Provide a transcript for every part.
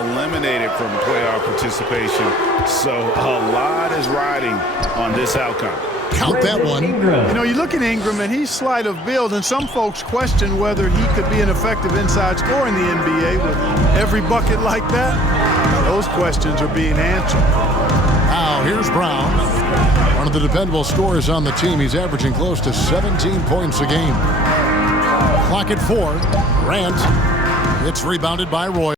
eliminated from playoff participation. So a lot is riding on this outcome. Count that one. You know, you look at Ingram, and he's slight of build, and some folks question whether he could be an effective inside scorer in the NBA with every bucket like that. Those questions are being answered. Now, here's Brown. One of the dependable scorers on the team. He's averaging close to 17 points a game. Clock at 4. Grant. It's rebounded by Roy.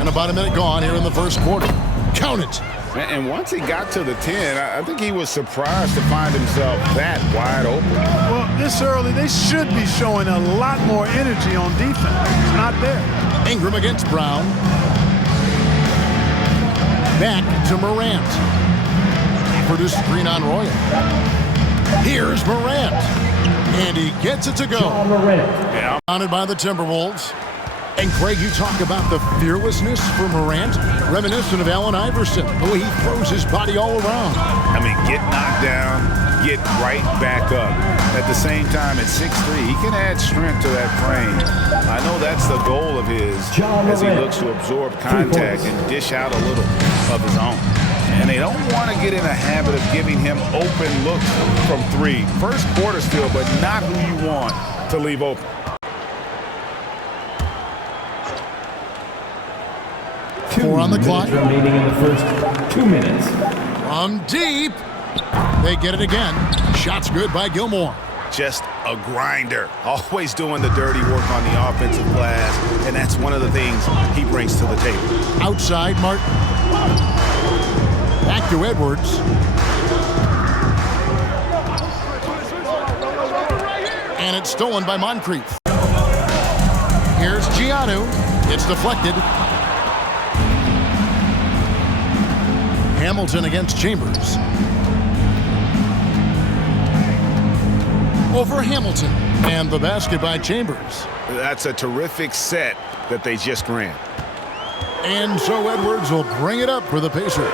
And about a minute gone here in the first quarter. Count it. And once he got to the 10, I think he was surprised to find himself that wide open. Well, this early, they should be showing a lot more energy on defense. It's not there. Ingram against Brown. Back to Morant. Produced screen on Royal. Here's Morant. And he gets it to go. Yeah. Surrounded by the Timberwolves. And Craig, you talk about the fearlessness for Morant, reminiscent of Allen Iverson, the way he throws his body all around. I mean, get knocked down, get right back up. At the same time, at 6'3", he can add strength to that frame. I know that's the goal of his as he looks to absorb contact and dish out a little of his own. And they don't want to get in a habit of giving him open looks from 3. First quarter still, but not who you want to leave open. Four on the clock. Remaining in the first 2 minutes. From deep. They get it again. Shot's good by Gilmore. Just a grinder. Always doing the dirty work on the offensive glass. And that's one of the things he brings to the table. Outside, Martin. Back to Edwards. And it's stolen by Moncrief. Here's Giannou. It's deflected. Hamilton against Chambers. Over Hamilton. And the basket by Chambers. That's a terrific set that they just ran. And so Edwards will bring it up for the Pacers.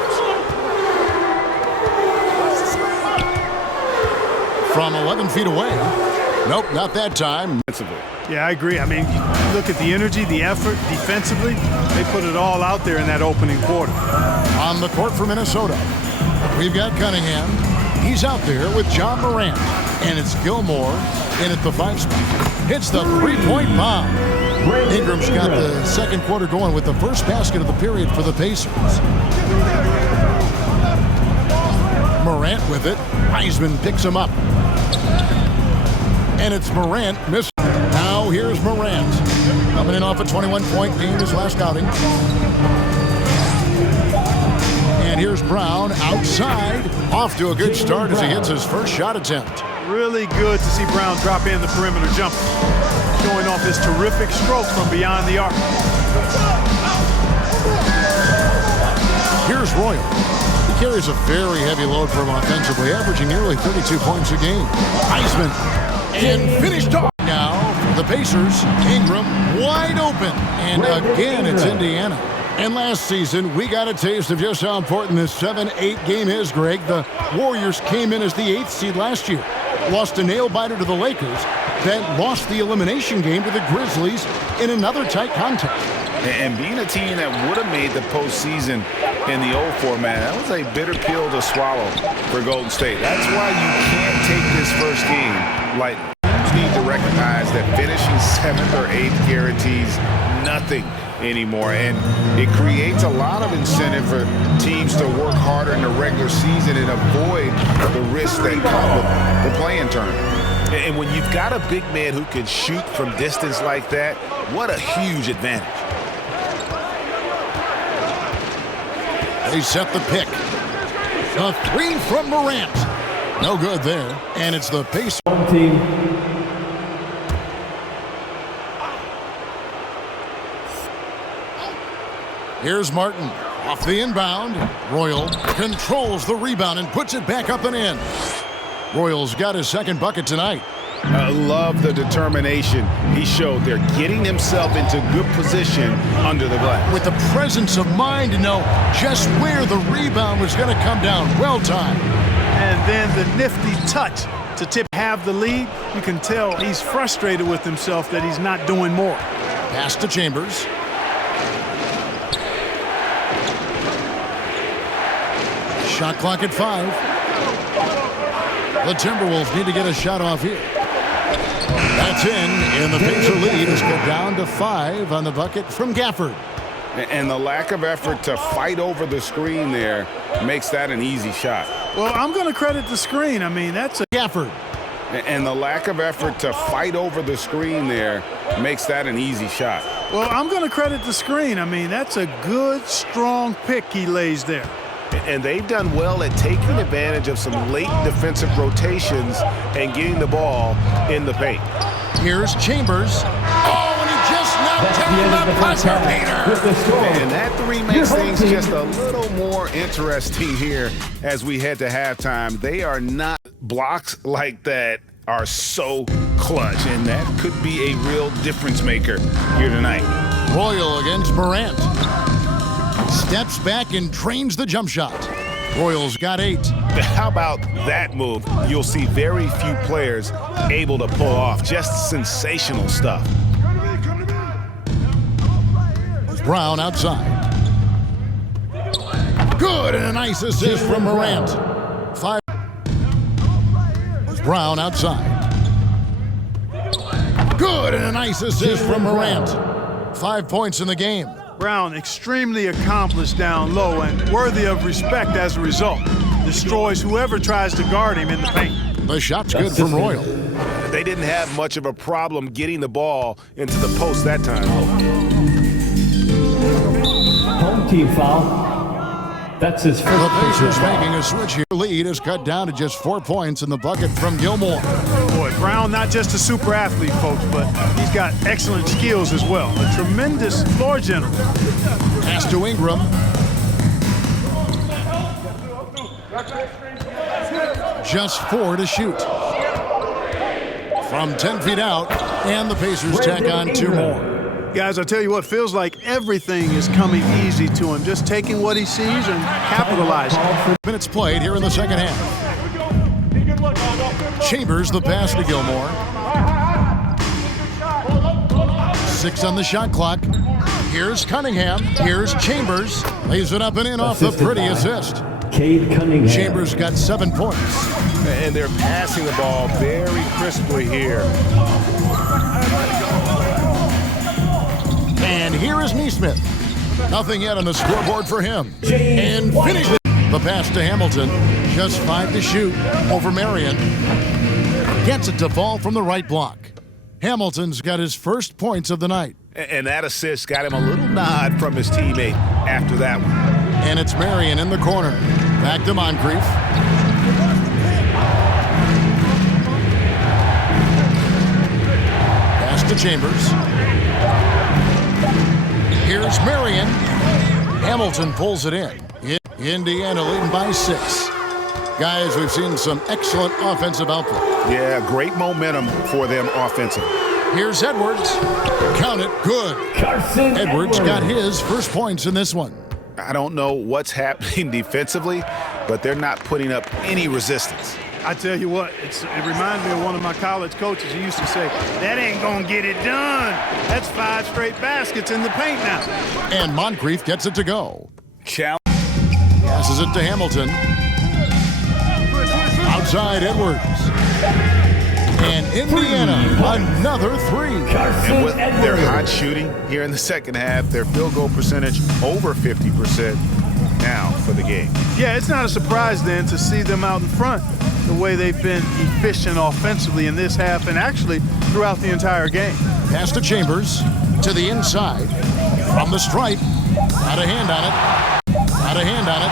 From 11 feet away. Nope, not that time. Yeah, I agree. I mean, you look at the energy, the effort, defensively, they put it all out there in that opening quarter. On the court for Minnesota, we've got Cunningham. He's out there with John Morant. And it's Gilmore in at the 5 spot. Hits the three-point bomb. Ingram's got the second quarter going with the first basket of the period for the Pacers. Morant with it. Heisman picks him up. And it's Morant missing. Now here's Morant. Coming in off a 21-point game his last outing. And here's Brown outside. Off to a good start as he hits his first shot attempt. Really good to see Brown drop in the perimeter jumper. Showing off his terrific stroke from beyond the arc. Here's Royal. He carries a very heavy load for him offensively, averaging nearly 32 points a game. Heisman. And finished off now for the Pacers. Ingram wide open. And again, it's Indiana. And last season, we got a taste of just how important this 7-8 game is, Greg. The Warriors came in as the 8th seed last year. Lost a nail-biter to the Lakers, then lost the elimination game to the Grizzlies in another tight contest. And being a team that would have made the postseason in the old format, that was a bitter pill to swallow for Golden State. That's why you can't take this first game lightly. You need to recognize that finishing 7th or 8th guarantees nothing anymore, and it creates a lot of incentive for teams to work harder in the regular season and avoid the risks that come with the play-in tournament. And when you've got a big man who can shoot from distance like that, what a huge advantage. They set the pick. A 3 from Morant. No good there. And it's the Pacers. Team. Here's Martin. Off the inbound. Royal controls the rebound and puts it back up and in. Royal's got his second bucket tonight. I love the determination he showed there, getting himself into good position under the glass. With the presence of mind to know just where the rebound was going to come down. Well timed. And then the nifty touch to have the lead. You can tell he's frustrated with himself that he's not doing more. Pass to Chambers. Shot clock at 5. The Timberwolves need to get a shot off here. That's in, and the Pacer lead is cut down to 5 on the bucket from Gafford. And the lack of effort to fight over the screen there makes that an easy shot. Well, I'm going to credit the screen. I mean, that's a Gafford. And the lack of effort to fight over the screen there makes that an easy shot. Well, I'm going to credit the screen. I mean, that's a good, strong pick he lays there. And they've done well at taking advantage of some late defensive rotations and getting the ball in the paint. Here's Chambers. Oh, and he just knocked down the buzzer beater. And that three makes things just a little more interesting here as we head to halftime. They are not blocks like that are so clutch, and that could be a real difference maker here tonight. Royal against Morant. Steps back and trains the jump shot. Royals got 8. How about that move? You'll see very few players able to pull off. Just sensational stuff. Brown outside. Good, and a nice assist from Morant. 5. Brown outside. Good, and a nice assist from Morant. 5 points in the game. Brown, extremely accomplished down low and worthy of respect as a result. Destroys whoever tries to guard him in the paint. The shot's good from Royal. They didn't have much of a problem getting the ball into the post that time. Home team foul. That's his first. The Pacers making a switch here. Lead is cut down to just 4 points in the bucket from Gilmore. Boy, Brown, not just a super athlete, folks, but he's got excellent skills as well. A tremendous floor general. Pass to Ingram. Just 4 to shoot. From 10 feet out, and the Pacers tack on 2 more. Guys, I tell you what, feels like everything is coming easy to him. Just taking what he sees and capitalizing. Minutes played here in the second half. Chambers the pass to Gilmore. 6 on the shot clock. Here's Cunningham. Here's Chambers. Lays it up and in off the pretty assist. Cade Cunningham. Chambers got 7 points. And they're passing the ball very crisply here. And here is Neesmith. Nothing yet on the scoreboard for him. And finish it. The pass to Hamilton. Just 5 to shoot over Marion. Gets it to fall from the right block. Hamilton's got his first points of the night. And that assist got him a little nod from his teammate after that one. And it's Marion in the corner. Back to Moncrief. Pass to Chambers. Here's Marion. Hamilton pulls it in. Indiana leading by 6. Guys, we've seen some excellent offensive output. Yeah, great momentum for them offensively. Here's Edwards. Count it. Good. Carson Edwards got his first points in this one. I don't know what's happening defensively, but they're not putting up any resistance. I tell you what, it reminds me of one of my college coaches. He used to say, that ain't gonna get it done. That's 5 straight baskets in the paint now. And Moncrief gets it to go. Challenge. Passes it to Hamilton. Outside Edwards. And Indiana, another 3. And with their hot shooting here in the second half, their field goal percentage over 50% now for the game. Yeah, it's not a surprise then to see them out in front the way they've been efficient offensively in this half and actually throughout the entire game. Pass to Chambers to the inside. From the stripe. Got a hand on it. Got a hand on it.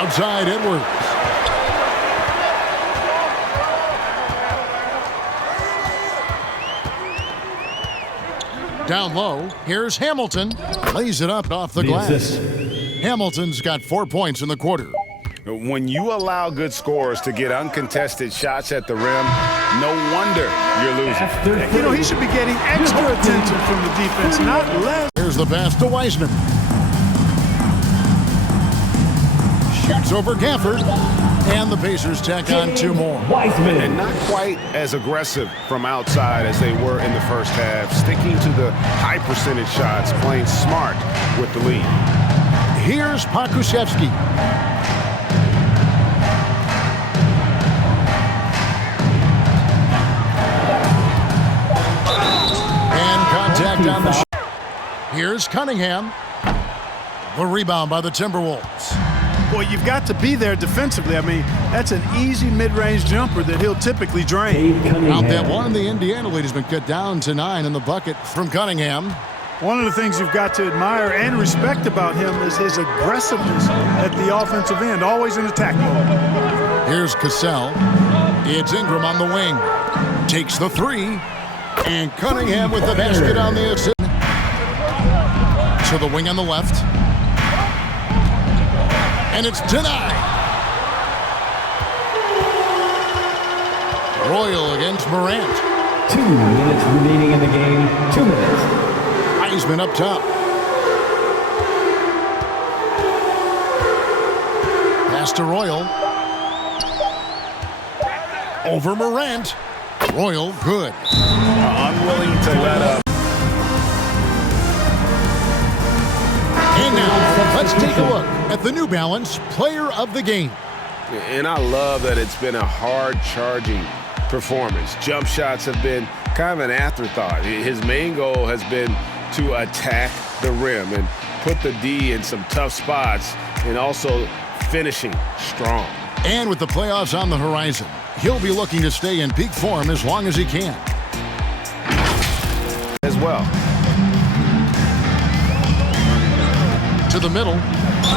Outside Edwards. Down low, here's Hamilton. Lays it up off the glass. Hamilton's got 4 points in the quarter. When you allow good scorers to get uncontested shots at the rim, no wonder you're losing. You know, he should be getting extra attention from the defense, not less. Here's the pass to Wiseman. Shoots over Gafford. And the Pacers tack on 2 more. Wiseman. And not quite as aggressive from outside as they were in the first half, sticking to the high percentage shots, playing smart with the lead. Here's Pokusevski. And contact on the shot. Here's Cunningham. The rebound by the Timberwolves. Boy, you've got to be there defensively. I mean, that's an easy mid-range jumper that he'll typically drain. Out that one, the Indiana lead has been cut down to 9 in the bucket from Cunningham. One of the things you've got to admire and respect about him is his aggressiveness at the offensive end, always in attack mode. Here's Cassell. It's Ingram on the wing. Takes the 3. And Cunningham with the basket on the assist. To the wing on the left. And it's denied. Royal against Morant. 2 minutes remaining in the game. 2 minutes. Wiseman up top. Pass to Royal. Over Morant. Royal, good. Unwilling to let up. And now, let's take a look at the New Balance Player of the Game. And I love that it's been a hard-charging performance. Jump shots have been kind of an afterthought. His main goal has been to attack the rim and put the D in some tough spots and also finishing strong. And with the playoffs on the horizon, he'll be looking to stay in peak form as long as he can. As well. To the middle.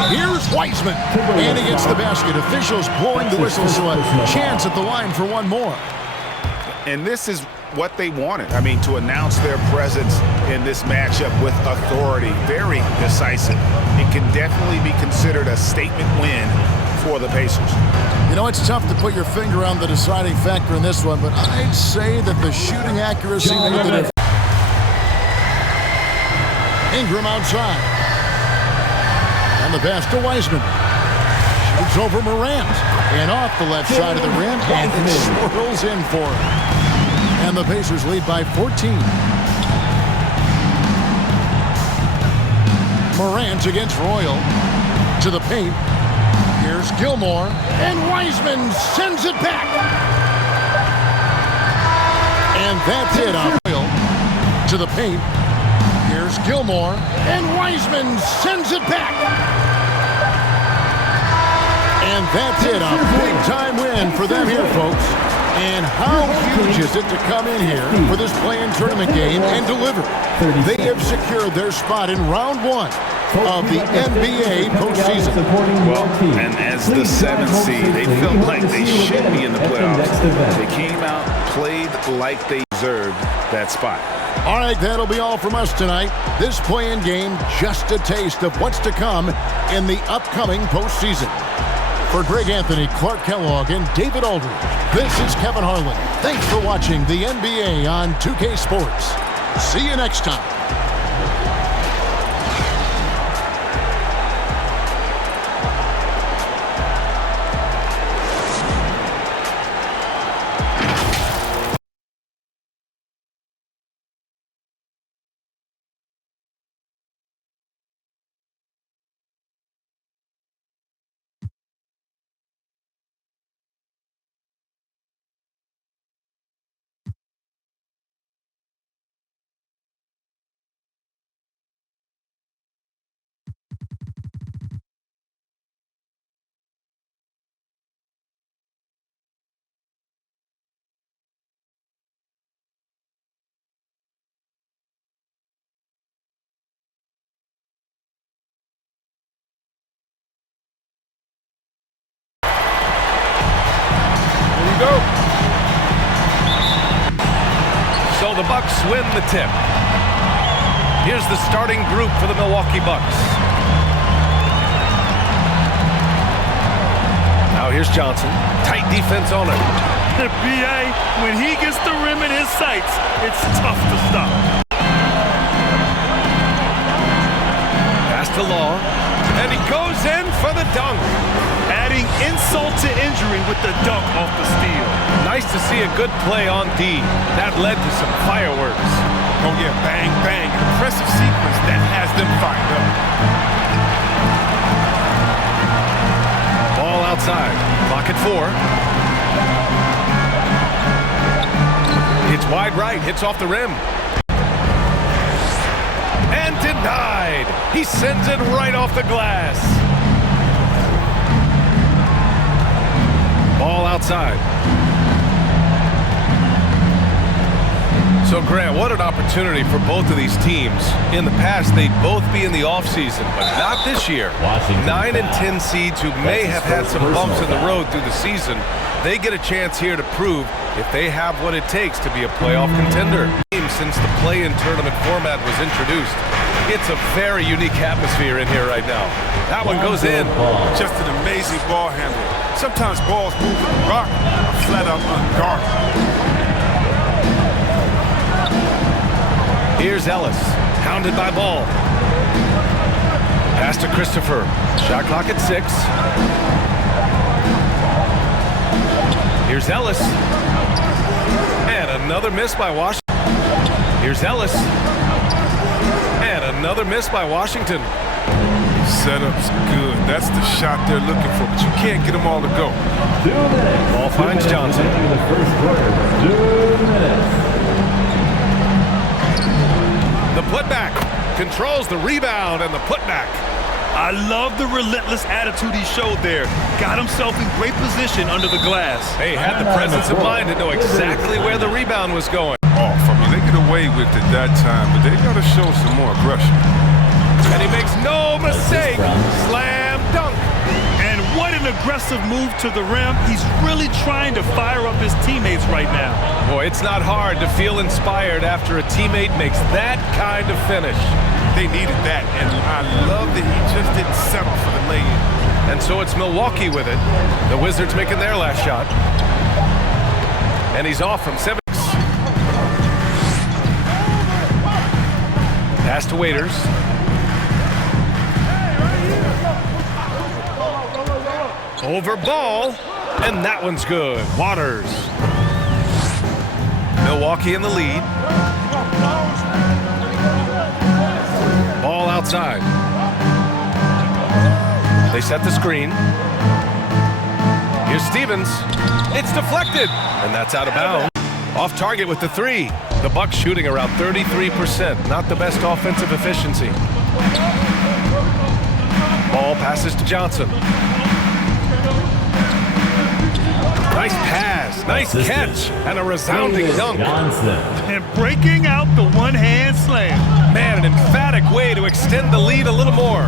Here's Wiseman. And he gets the basket. Officials blowing the whistle, so a chance at the line for one more. And this is what they wanted. I mean, to announce their presence in this matchup with authority. Very decisive. It can definitely be considered a statement win for the Pacers. You know, it's tough to put your finger on the deciding factor in this one, but I'd say that the shooting accuracy made the difference. Ingram outside. And the pass to Wiseman. Shoots over Morant. And off the left side of the rim, and it swirls in for him. And the Pacers lead by 14. Morant against Royal. To the paint. Here's Gilmore. And Wiseman sends it back. And that's it on Royal. To the paint. Here's Gilmore. And Wiseman sends it back. And that's it. A big-time win for them here, folks. And how huge is it to come in here for this play-in tournament game and deliver? They have secured their spot in round 1 of the NBA postseason. Well, and as the 7th seed, they felt like they should be in the playoffs. They came out, played like they deserved that spot. All right, that'll be all from us tonight. This play-in game, just a taste of what's to come in the upcoming postseason. For Greg Anthony, Clark Kellogg, and David Aldridge, this is Kevin Harlan. Thanks for watching the NBA on 2K Sports. See you next time. So the Bucks win the tip. Here's the starting group for the Milwaukee Bucks. Now here's Johnson. Tight defense on him. The BA, when he gets the rim in his sights, it's tough to stop. Pass to Law. And he goes in for the dunk. Adding insult to injury with the dunk off the steal. Nice to see a good play on D. That led to some fireworks. Oh, yeah, bang, bang. Impressive sequence that has them fired up. Ball outside. Clock at 4. It's wide right. Hits off the rim. And denied. He sends it right off the glass. Ball outside. So, Grant, what an opportunity for both of these teams. In the past, they'd both be in the offseason, but not this year. 9 and 10 seeds who may have had some bumps in the road through the season, they get a chance here to prove if they have what it takes to be a playoff contender. Since the play-in tournament format was introduced, it's a very unique atmosphere in here right now. That one goes in. Just an amazing ball handler. Sometimes balls move with the rock are flat out unguarded. Here's Ellis, hounded by Ball. Pass to Christopher. Shot clock at 6. Here's Ellis. And another miss by Washington. Here's Ellis. And another miss by Washington. Setup's good. That's the shot they're looking for, but you can't get them all to go. 2 minutes. Ball finds Johnson. The first quarter. 2 minutes. The putback. Controls the rebound and the putback. I love the relentless attitude he showed there. Got himself in great position under the glass. He had the presence of mind to know exactly where the rebound was going. Off. I mean, they get away with it that time, but they got to show some more aggression. And he makes no mistake. Slam dunk. And what an aggressive move to the rim. He's really trying to fire up his teammates right now. Boy, it's not hard to feel inspired after a teammate makes that kind of finish. They needed that, and I love that he just didn't settle for the lay-in. And so it's Milwaukee with it. The Wizards making their last shot. And he's off from 7. Pass to Waiters. Over Ball. And that one's good. Waters. Milwaukee in the lead. Ball outside. They set the screen. Here's Stevens. It's deflected. And that's out of bounds. Off target with the 3. The Bucks shooting around 33%. Not the best offensive efficiency. Ball passes to Johnson. Nice pass. Nice catch. And a resounding dunk. And breaking out the one-hand slam. Man, an emphatic way to extend the lead a little more.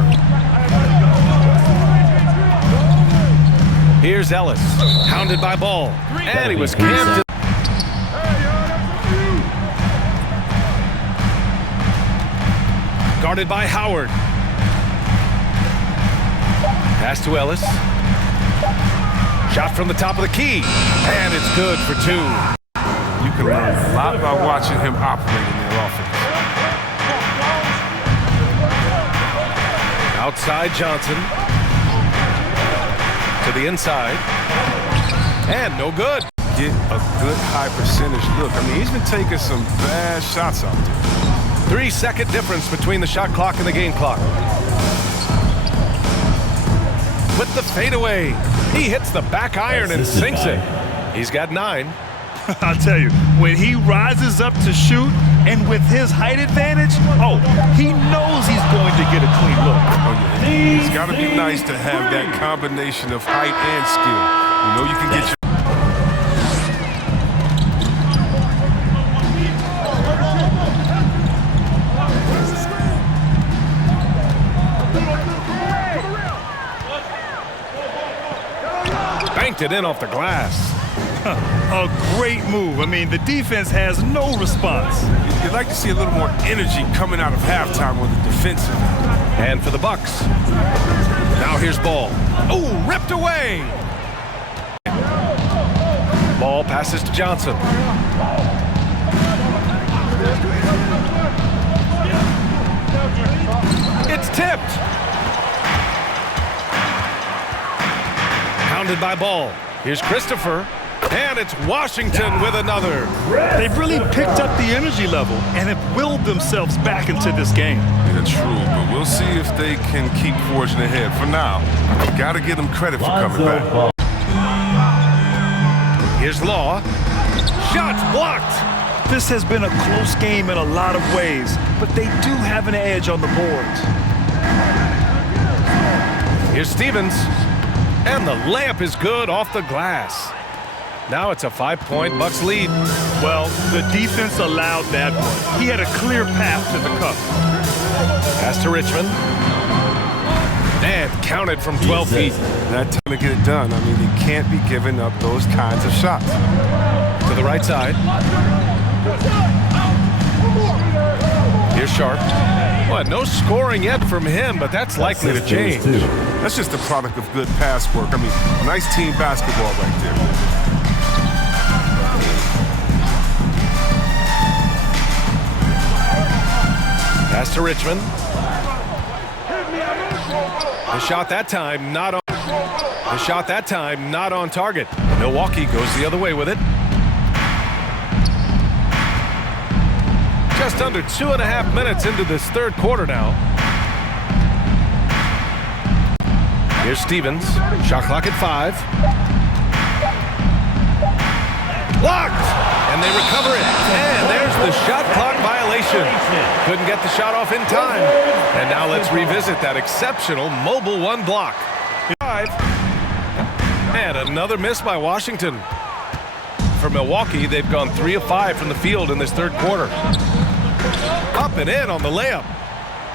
Here's Ellis. Hounded by Ball. And he was camped. Guarded by Howard. Pass to Ellis. Shot from the top of the key. And it's good for 2. You can learn a lot by watching him operate in their offense. Outside Johnson. To the inside. And no good. Get a good high percentage look. I mean, he's been taking some bad shots out there. 3-second difference between the shot clock and the game clock. With the fadeaway, he hits the back iron and sinks it. He's got 9. I'll tell you, when he rises up to shoot, and with his height advantage, he knows he's going to get a clean look. Oh, yeah. It's got to be nice to have that combination of height and skill. You know you can get your... Banked it in off the glass. A great move. I mean, the defense has no response. You'd like to see a little more energy coming out of halftime on the defensive end. And for the Bucks. Now here's Ball. Oh, ripped away. Ball passes to Johnson. It's tipped. Rebounded by Ball. Here's Christopher. And it's Washington with another. They've really picked up the energy level and have willed themselves back into this game. Yeah, true, but we'll see if they can keep forging ahead. For now, you got to give them credit for coming back. Here's Law. Shots blocked. This has been a close game in a lot of ways, but they do have an edge on the boards. Here's Stevens. And the layup is good off the glass. Now it's a 5-point Bucks lead. Well, the defense allowed that one. He had a clear path to the cup. Pass to Richmond. And counted from 12 feet. That's going to get it done. I mean, he can't be giving up those kinds of shots. To the right side. Here's Sharp. Well, no scoring yet from him, but that's likely to change. That's just a product of good pass work. I mean, nice team basketball right there. Pass to Richmond. The shot that time not on. The shot that time not on target. Milwaukee goes the other way with it. Just under 2.5 minutes into this third quarter now. Here's Stevens. Shot clock at 5. Blocked! And they recover it. And there's the shot clock violation. Couldn't get the shot off in time. And now let's revisit that exceptional mobile 1 block. 5. And another miss by Washington. For Milwaukee, they've gone 3 of 5 from the field in this third quarter. Up and in on the layup.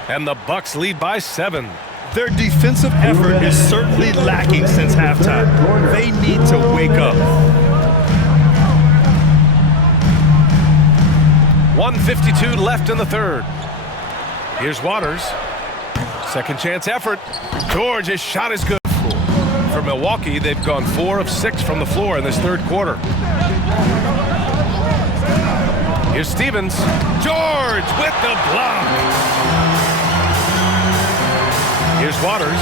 And the Bucks lead by 7. Their defensive effort is certainly lacking since halftime. They need to wake up. 1:52 left in the third. Here's Waters. Second chance effort. George, his shot is good. For Milwaukee, they've gone 4 of 6 from the floor in this third quarter. Here's Stevens. George with the block. Here's Waters.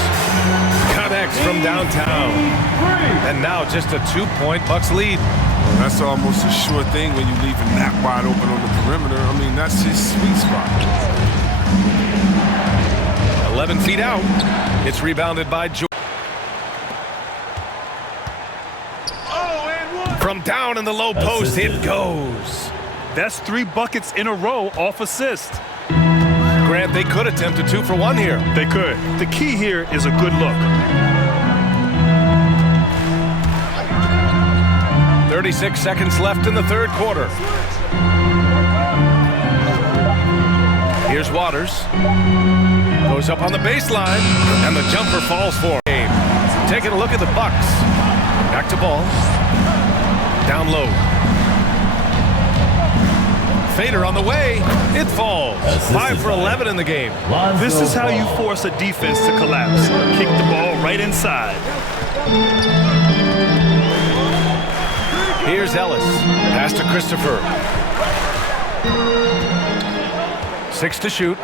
Connects from downtown. And now just a 2-point Bucks lead. That's almost a sure thing when you're leaving that wide open on the perimeter. I mean, that's his sweet spot. 11 feet out. It's rebounded by George. From down in the low post, it goes. That's 3 buckets in a row off assist. Grant, they could attempt a 2 for 1 here. They could. The key here is a good look. 36 seconds left in the third quarter. Here's Waters. Goes up on the baseline, and the jumper falls for him. Taking a look at the Bucks. Back to Ball. Down low. Fader on the way. It falls. 5 for 11 in the game. This is how you force a defense to collapse. Kick the ball right inside. Here's Ellis. Pass to Christopher. 6 to shoot.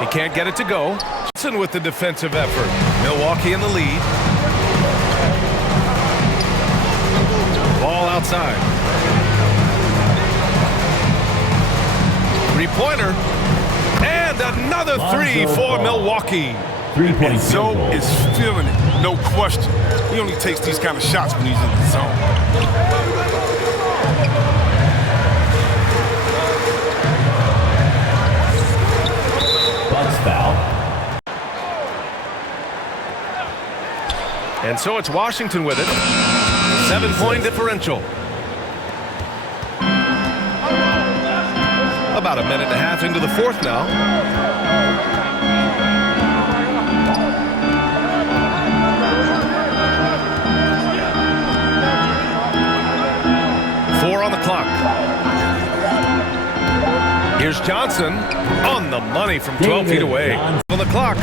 He can't get it to go. Johnson with the defensive effort. Milwaukee in the lead. Ball outside. 3-pointer. And another 3 for Milwaukee. And Zoe is feeling it, no question. He only takes these kind of shots when he's in the zone. Bucks foul. And so it's Washington with it. 7-point differential. About a minute and a half into the fourth now. On the clock. Here's Johnson on the money from 12 feet away. On the clock.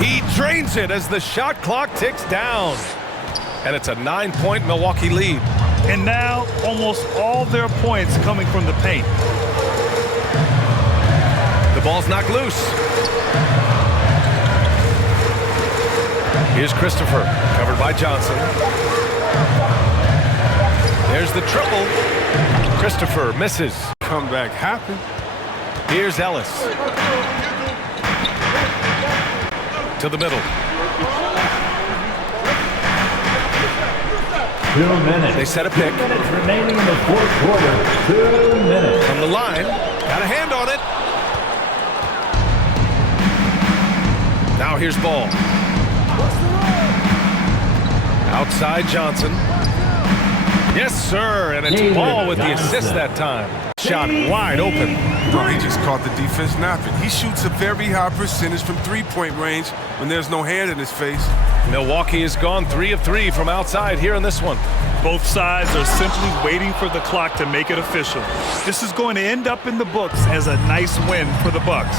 He drains it as the shot clock ticks down. And it's a 9-point Milwaukee lead. And now almost all their points coming from the paint. The ball's knocked loose. Here's Christopher, covered by Johnson. There's the triple. Christopher misses. Comeback happened. Here's Ellis. To the middle. 2 minutes. They set a pick. 2 minutes remaining in the fourth quarter. 2 minutes. From the line. Got a hand on it. Now here's ball. Outside Johnson. Yes, sir. And it's Ball with the assist that time. Shot wide open. Oh, he just caught the defense napping. He shoots a very high percentage from three-point range when there's no hand in his face. Milwaukee has gone 3 of 3 from outside here in this one. Both sides are simply waiting for the clock to make it official. This is going to end up in the books as a nice win for the Bucks.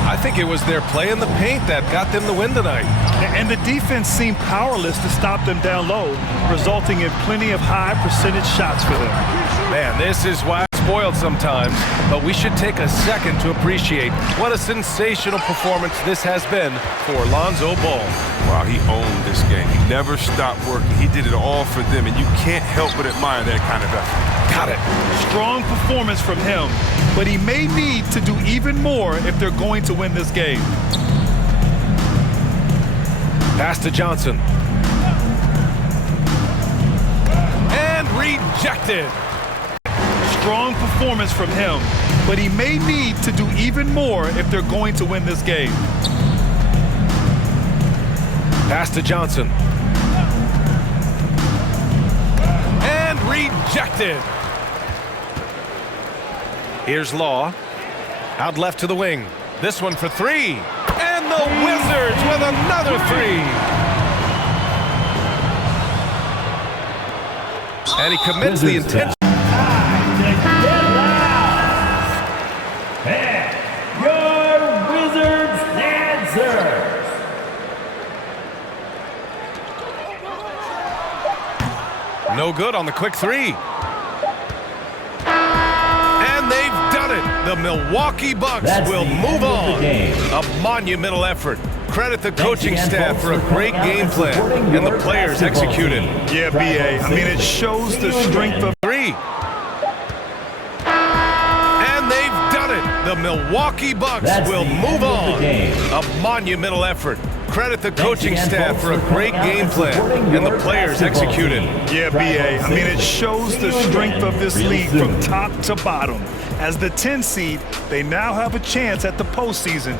I think it was their play in the paint that got them the win tonight. And the defense seemed powerless to stop them down low, resulting in plenty of high percentage shots for them. Man, this is why I'm spoiled sometimes, but we should take a second to appreciate what a sensational performance this has been for Lonzo Ball. Wow, he owned this game. He never stopped working. He did it all for them, and you can't help but admire that kind of effort. Got it. Strong performance from him, but he may need to do even more if they're going to win this game. Pass to Johnson. And rejected. Strong performance from him, but he may need to do even more if they're going to win this game. Pass to Johnson. And rejected. Here's Law. Out left to the wing. This one for 3. And the Wizards with another 3. And he commits the intention. And your Wizards answers. No good on the quick 3. And they've done it. The Milwaukee Bucks will move on. A monumental effort. Credit the coaching staff for a great game plan, and the players executed. Yeah, B.A. I mean, it shows the strength of 3. And they've done it. The Milwaukee Bucks will move on. A monumental effort. Credit the coaching staff for a great game plan, and the players executed. Yeah, B.A. I mean, it shows the strength of this league from top to bottom. As the 10 seed, they now have a chance at the postseason.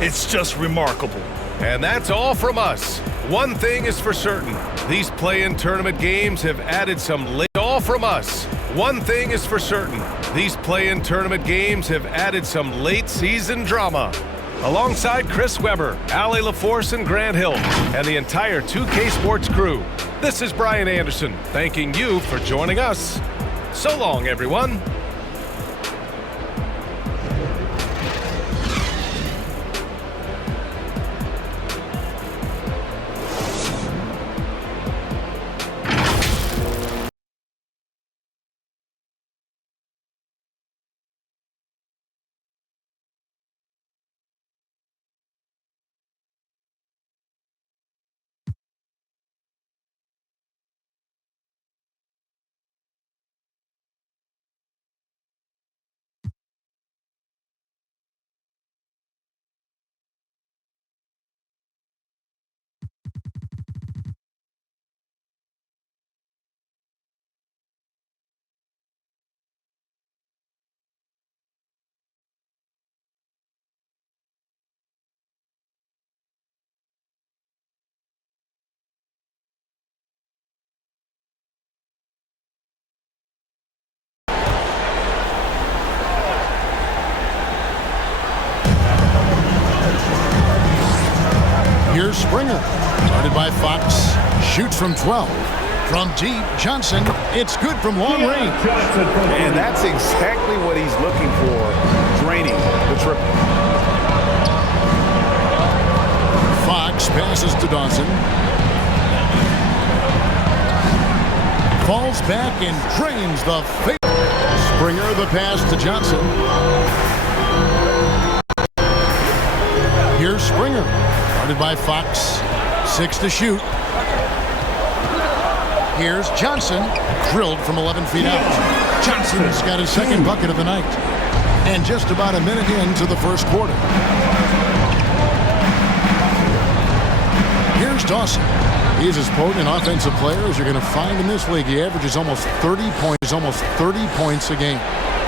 It's just remarkable. And that's all from us. One thing is for certain. These play-in tournament games have added some late. All from us. One thing is for certain. These play-in tournament games have added some late-season drama. Alongside Chris Webber, Allie LaForce, and Grant Hill, and the entire 2K Sports crew, this is Brian Anderson, thanking you for joining us. So long, everyone. Here's Springer. Guarded by Fox. Shoots from 12. From deep, Johnson. It's good from long range. And that's exactly what he's looking for. Draining the triple. Fox passes to Dawson. Falls back and drains the face. Springer the pass to Johnson. Here's Springer. Guarded by Fox. 6 to shoot. Here's Johnson. Drilled from 11 feet out. Johnson's got his second bucket of the night. And just about a minute into the first quarter. Here's Dawson. He's as potent an offensive player as you're going to find in this league. He averages almost 30 points a game.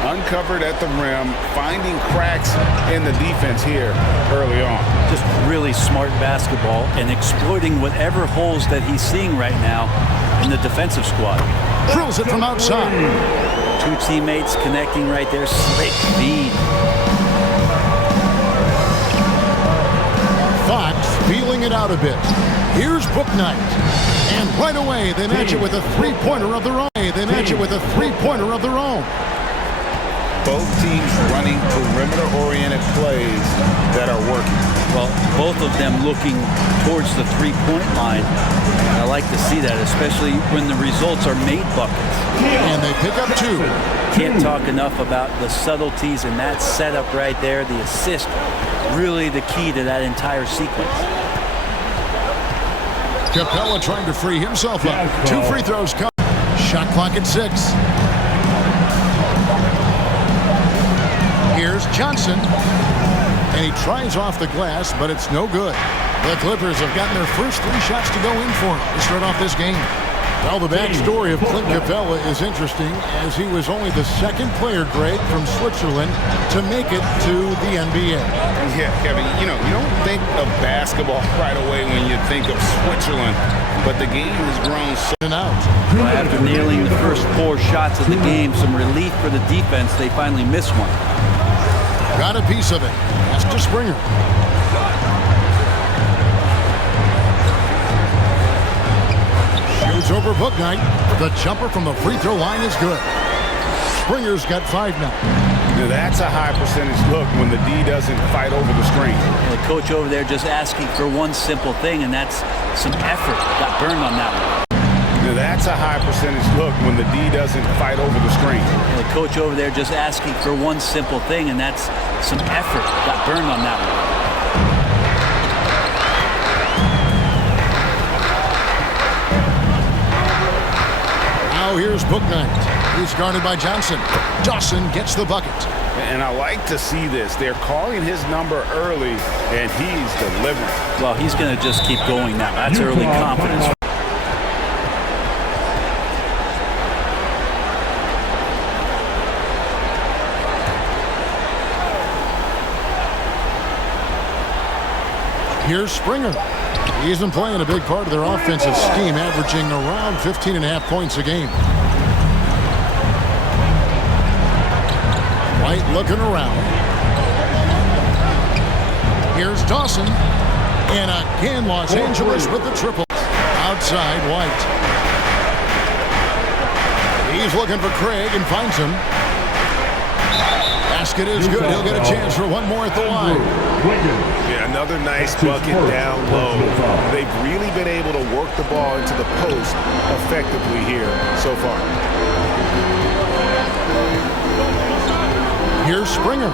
Uncovered at the rim, finding cracks in the defense here early on. Just really smart basketball and exploiting whatever holes that he's seeing right now in the defensive squad. Drills it from outside. Two teammates connecting right there. Slick feed. Fox feeling it out a bit. Here's Bouknight. And right away, they match it with a three-pointer of their own. Both teams running perimeter-oriented plays that are working. Well, both of them looking towards the three-point line. I like to see that, especially when the results are made buckets. And they pick up 2. Can't talk enough about the subtleties in that setup right there. The assist, really the key to that entire sequence. Capella trying to free himself up. 2 free throws come. Shot clock at 6. Here's Johnson. And he tries off the glass, but it's no good. The Clippers have gotten their first 3 shots to go in for him to start off this game. Well, the backstory of Clint Capella is interesting, as he was only the second player, Greg, from Switzerland to make it to the NBA. Yeah, Kevin, you don't think of basketball right away when you think of Switzerland, but the game has grown so out. Well, after nailing the first 4 shots of the game, some relief for the defense. They finally missed one. Got a piece of it. That's to Springer. Shoots over Bouknight. The jumper from the free throw line is good. Springer's got 5 now. Now that's a high percentage look when the D doesn't fight over the screen. The coach over there just asking for one simple thing, and that's some effort. Got burned on that one. Now that's a high percentage look when the D doesn't fight over the screen. The coach over there just asking for one simple thing, and that's some effort. Got burned on that one. Now here's Bouknight. He's guarded by Johnson. Dawson gets the bucket. And I like to see this. They're calling his number early, and he's delivering. Well, he's going to just keep going now. That's early confidence. Here's Springer. He's been playing a big part of their offensive scheme, averaging around 15.5 points a game. White looking around. Here's Dawson. And again, Los Angeles with the triple. Outside, White. He's looking for Craig and finds him. Basket is good. He'll get a chance for one more at the line. Yeah, another nice bucket down low. They've really been able to work the ball into the post effectively here so far. Here's Springer.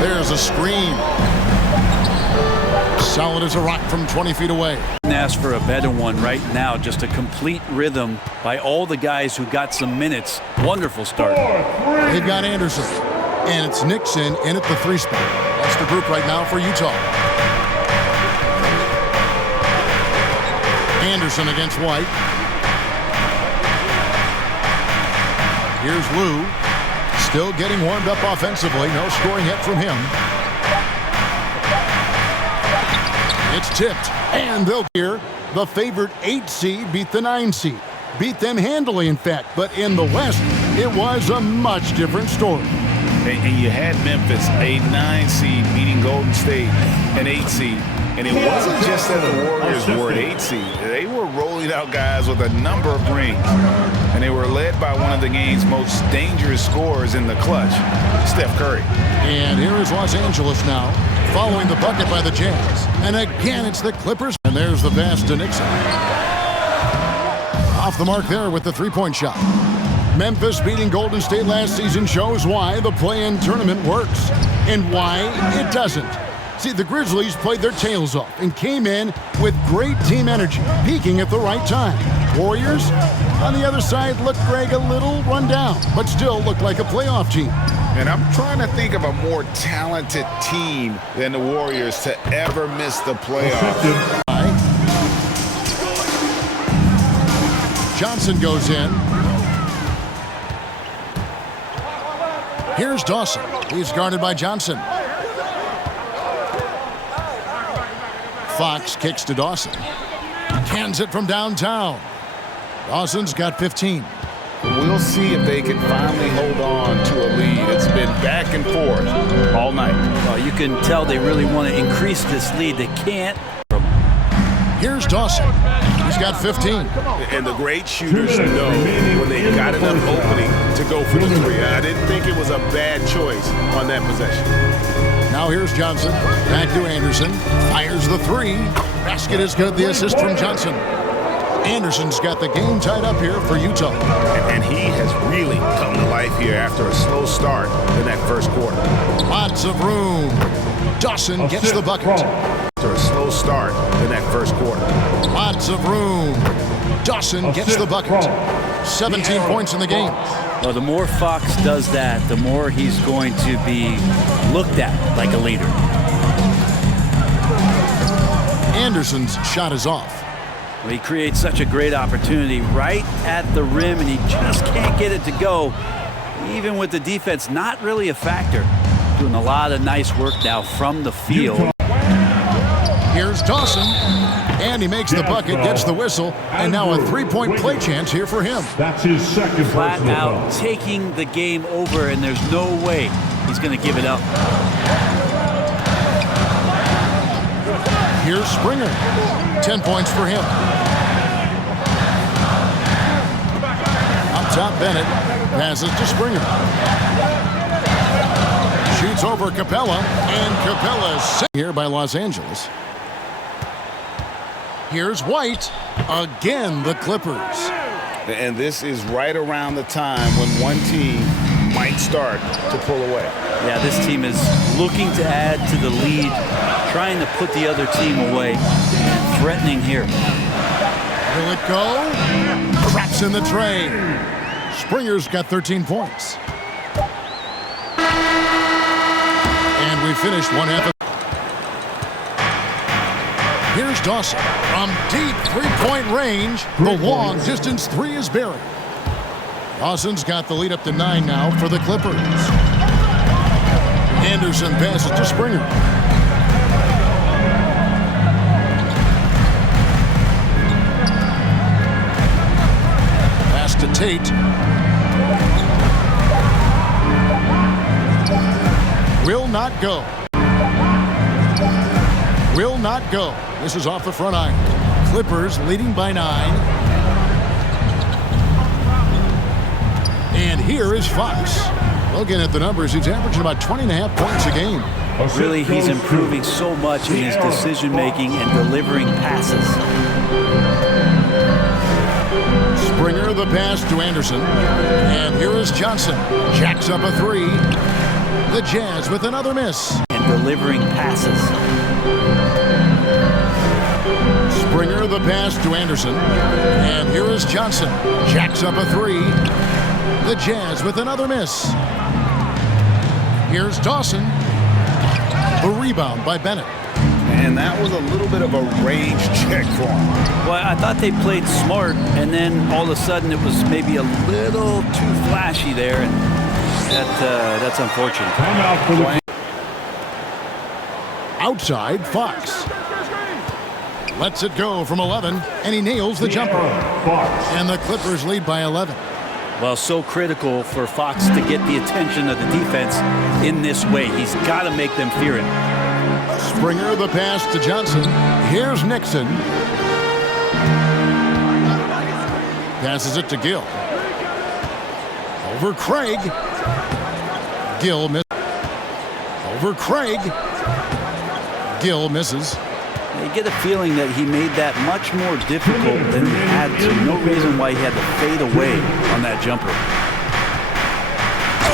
There's a screen. Solid as a rock from 20 feet away. Ask for a better one right now. Just a complete rhythm by all the guys who got some minutes. Wonderful start. They've got Anderson. And it's Nixon in at the 3 spot. That's the group right now for Utah. Anderson against White. Here's Lou. Still getting warmed up offensively. No scoring yet from him. It's tipped. And they'll hear the favored 8 seed beat the 9 seed. Beat them handily, in fact. But in the West, it was a much different story. And you had Memphis, a 9 seed, beating Golden State, an 8 seed. And it wasn't just that the Warriors were an 8 seed. They were rolling out guys with a number of rings. And they were led by one of the game's most dangerous scorers in the clutch, Steph Curry. And here is Los Angeles now, following the bucket by the Jazz. And again, it's the Clippers. And there's the pass to Nixon. Off the mark there with the three-point shot. Memphis beating Golden State last season shows why the play-in tournament works and why it doesn't. See, the Grizzlies played their tails off and came in with great team energy, peaking at the right time. Warriors, on the other side, looked, Greg, a little run down, but still looked like a playoff team. And I'm trying to think of a more talented team than the Warriors to ever miss the playoffs. Johnson goes in. Here's Dawson. He's guarded by Johnson. Fox kicks to Dawson. Cans it from downtown. Dawson's got 15. We'll see if they can finally hold on to a lead. It's been back and forth all night. Well, you can tell they really want to increase this lead. They can't. Here's Dawson. He's got 15. And the great shooters know when they got enough opening to go for the three. I didn't think it was a bad choice on that possession. Now here's Johnson. Back to Anderson. Fires the three. Basket is good. The assist from Johnson. Anderson's got the game tied up here for Utah. And he has really come to life here after a slow start in that first quarter. Lots of room. Dawson gets the bucket. After a slow start in that first quarter. Lots of room. Dawson gets the bucket. 17 points in the game. Well, the more Fox does that, the more he's going to be looked at like a leader. Anderson's shot is off. Well, he creates such a great opportunity right at the rim, and he just can't get it to go. Even with the defense not really a factor. Doing a lot of nice work now from the field. Here's Dawson, and he makes the bucket, gets the whistle, and now a three-point play chance here for him. That's his second Flat personal out foul. taking the game over, and there's no way he's going to give it up. Here's Springer. 10 points for him. Up top, Bennett passes to Springer. Shoots over Capella, and Capella's set here by Los Angeles. Here's White. Again, the Clippers. And this is right around the time when one team might start to pull away. Yeah, this team is looking to add to the lead, trying to put the other team away, and threatening here. Will it go? Traps in the tray. Springer's got 13 points. And we finished one half. Here's Dawson. From deep three-point range, the long-distance three is buried. Dawson's got the lead up to 9 now for the Clippers. Anderson passes to Springer. Pass to Tate. Will not go. Will not go. This is off the front iron. Clippers leading by 9. And here is Fox. Looking at the numbers, he's averaging about 20.5 points a game. Really, he's improving so much in his decision-making and delivering passes. Springer the pass to Anderson. And here is Johnson. Jacks up a three. The Jazz with another miss. And delivering passes. Springer the pass to Anderson. And here is Johnson. Jacks up a three. The Jazz with another miss. Here's Dawson. The rebound by Bennett. And that was a little bit of a rage check for him. Well, I thought they played smart, and then all of a sudden it was maybe a little too flashy there, and that's unfortunate. Timeout for the Outside, Fox. Lets it go from 11, and he nails the jumper. Fox. And the Clippers lead by 11. Well, so critical for Fox to get the attention of the defense in this way. He's got to make them fear him. Springer the pass to Johnson. Here's Nixon. Passes it to Gill. Over Craig. Gill misses. Over Craig. Gill misses. You get a feeling that he made that much more difficult than he had to. No reason why he had to fade away on that jumper.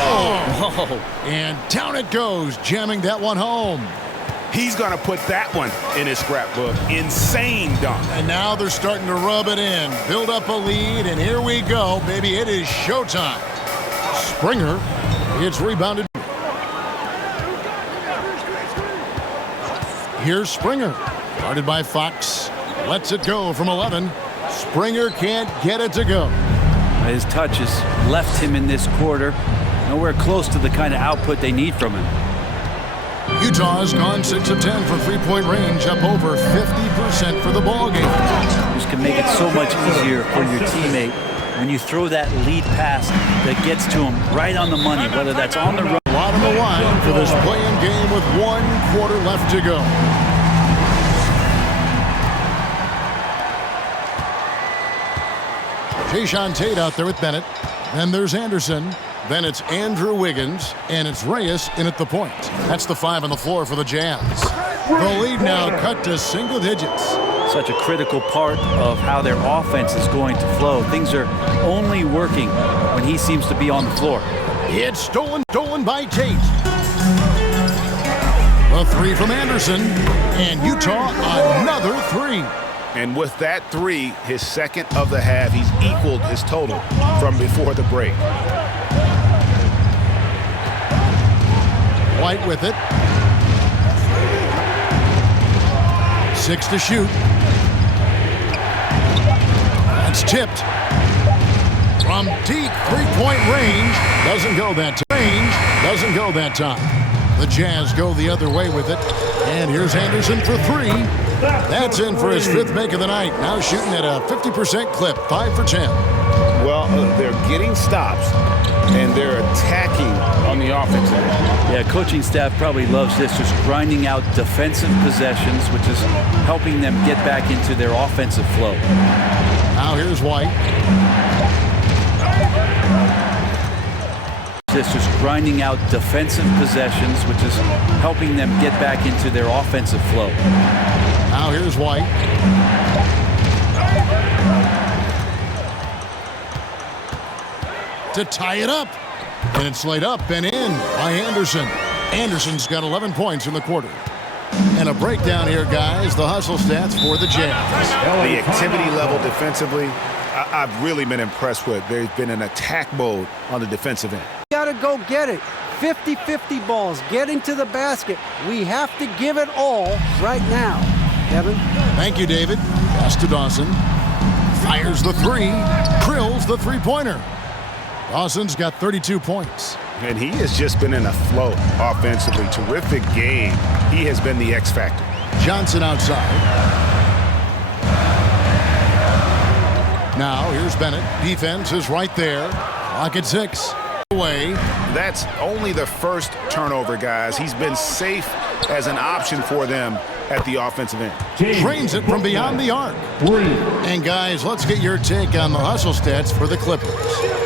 Oh! And down it goes, jamming that one home. He's going to put that one in his scrapbook. Insane dunk. And now they're starting to rub it in, build up a lead, and here we go, baby. It is showtime. Springer, it's rebounded. Here's Springer, guarded by Fox. Lets it go from 11. Springer can't get it to go. His touch has left him in this quarter. Nowhere close to the kind of output they need from him. Utah's gone 6 of 10 from three-point range, up over 50% for the ball game. Just can make it so much easier for your teammate when you throw that lead pass that gets to him right on the money, whether that's on the run. A lot on the line for this play-in game with 1 quarter left to go. Jayshawn Tate out there with Bennett. Then there's Anderson. Then it's Andrew Wiggins. And it's Reyes in at the point. That's the 5 on the floor for the Jazz. The lead now cut to single digits. Such a critical part of how their offense is going to flow. Things are only working when he seems to be on the floor. It's stolen by Tate. A 3 from Anderson. And Utah another 3. And with that 3, his second of the half, he's equaled his total from before the break. White with it. 6 to shoot. That's tipped. From deep three-point range. Doesn't go that time. The Jazz go the other way with it. And here's Anderson for 3. That's in for his 5th make of the night. Now shooting at a 50% clip, 5 for 10. Well, they're getting stops, and they're attacking on the offense end. Yeah, coaching staff probably loves this, just grinding out defensive possessions, which is helping them get back into their offensive flow. Now here's White. This just grinding out defensive possessions, which is helping them get back into their offensive flow. Now here's White. To tie it up. And it's laid up and in by Anderson. Anderson's got 11 points in the quarter. And a breakdown here, guys. The hustle stats for the Jazz. The activity level defensively, I've really been impressed with. There's been an attack mode on the defensive end. Got to go get it. 50-50 balls, getting to the basket. We have to give it all right now. Kevin? Thank you, David. Pass to Dawson. Fires the 3. Drills the three-pointer. Dawson's got 32 points. And he has just been in a flow offensively. Terrific game. He has been the X factor. Johnson outside. Now here's Bennett. Defense is right there. Clock at 6. Away. That's only the first turnover, guys. He's been safe as an option for them at the offensive end. Drains it from beyond the arc. And guys, let's get your take on the hustle stats for the Clippers.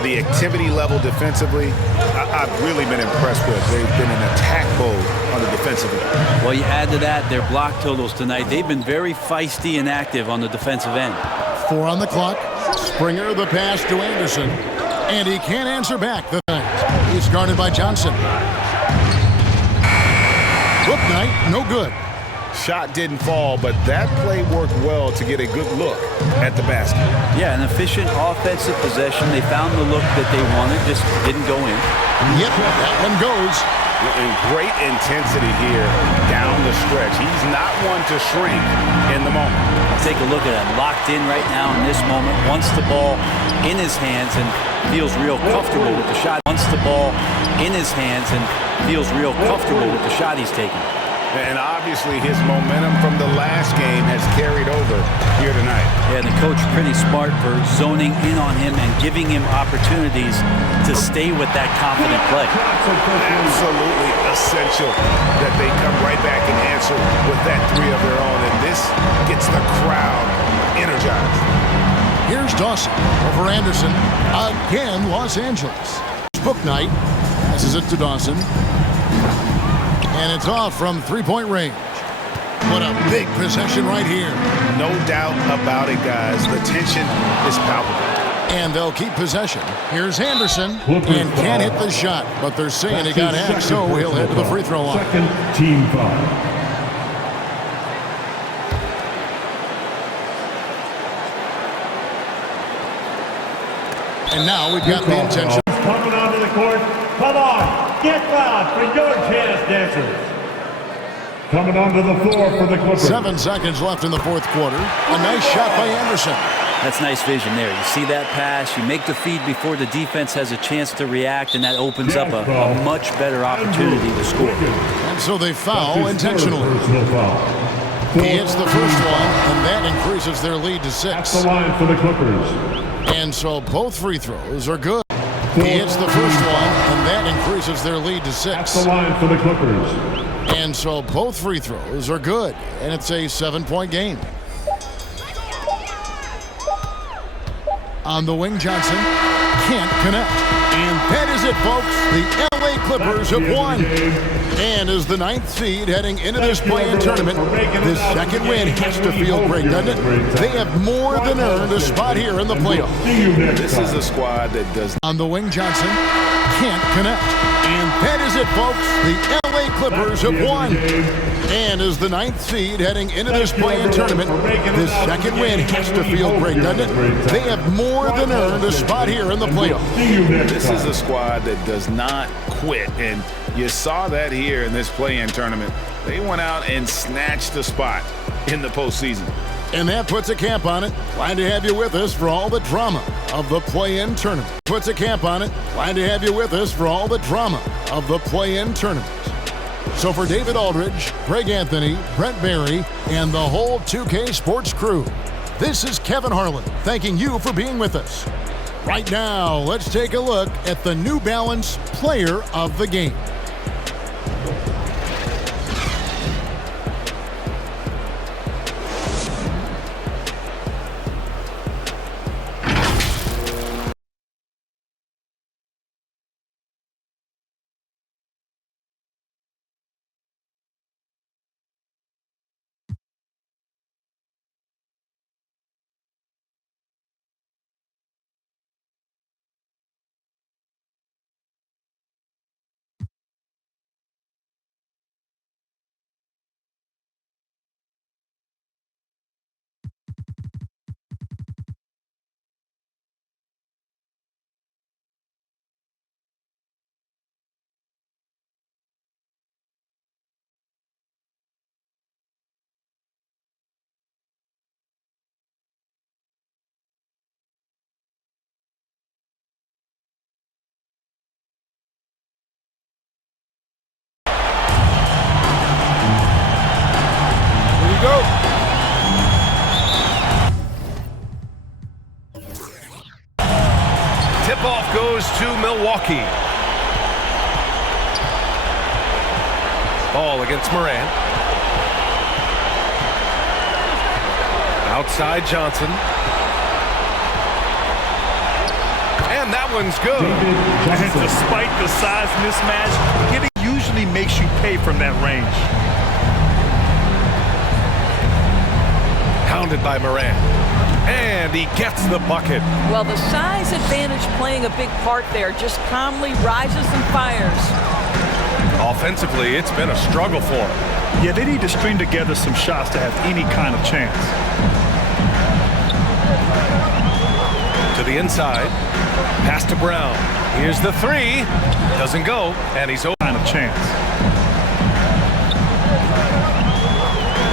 The activity level defensively, I've really been impressed with. They've been in attack mode on the defensive end. Well, you add to that their block totals tonight. They've been very feisty and active on the defensive end. 4 on the clock. Springer the pass to Anderson. And he can't answer back. He's guarded by Johnson. Hook night, no good. Shot didn't fall, but that play worked well to get a good look at the basket. Yeah, an efficient offensive possession. They found the look that they wanted, just didn't go in. Yep, that one goes. And great intensity here down the stretch. He's not one to shrink in the moment. Take a look at him, locked in right now in this moment. Wants the ball in his hands and feels real comfortable with the shot. Wants the ball in his hands and feels real comfortable with the shot he's taking. And obviously his momentum from the last game has carried over here tonight. Yeah, the coach pretty smart for zoning in on him and giving him opportunities to stay with that confident play. Absolutely essential that they come right back and answer with that 3 of their own. And this gets the crowd energized. Here's Dawson over Anderson. Again, Los Angeles. Book night. Passes it to Dawson. And it's off from three-point range. What a big possession right here. No doubt about it, guys. The tension is palpable. And they'll keep possession. Here's Anderson. And can't hit the shot. But they're saying he got hacked, so he'll head to the free throw line. Second team foul. And now we've got the intention. Coming onto the court. Come on, get loud for your chance, dancers. Coming onto the floor for the Clippers. 7 seconds left in the fourth quarter. A nice shot by Anderson. That's nice vision there. You see that pass, you make the feed before the defense has a chance to react, and that opens up a much better opportunity to score. And so they foul intentionally. He hits the first one, and that increases their lead to 6. That's the line for the Clippers. And so both free throws are good. He hits the first one, and that increases their lead to 6. That's the line for the Clippers. And so both free throws are good, and it's a 7-point game. On the wing, Johnson can't connect. And that is it, folks. The LA Clippers have won. And as the 9th seed heading into this play-in tournament, this second win has to feel great, doesn't it? They have more than earned a spot here in the playoffs. This is a squad that does. On the wing, Johnson can't connect. And that is it, folks. The LA Clippers have won. And as the 9th seed heading into this play-in tournament, this second win has to feel great, doesn't it? They have more than earned a spot here in the playoffs. This is a squad that does not quit, and you saw that here in this play-in tournament. They went out and snatched a spot in the postseason. And that puts a camp on it. Glad to have you with us for all the drama of the play-in tournament. Puts a camp on it. Glad to have you with us for all the drama of the play-in tournament. So for David Aldridge, Greg Anthony, Brent Barry, and the whole 2K Sports crew, this is Kevin Harlan thanking you for being with us. Right now, let's take a look at the New Balance Player of the Game. Go. Tip-off goes to Milwaukee. Ball against Morant. Outside Johnson. And that one's good. And despite the size mismatch, hitting usually makes you pay from that range. Pounded by Morant. And he gets the bucket. Well, the size advantage playing a big part there. Just calmly rises and fires. Offensively, it's been a struggle for him. Yeah, they need to string together some shots to have any kind of chance. To the inside. Pass to Brown. Here's the three. Doesn't go. And he's over. Kind of chance.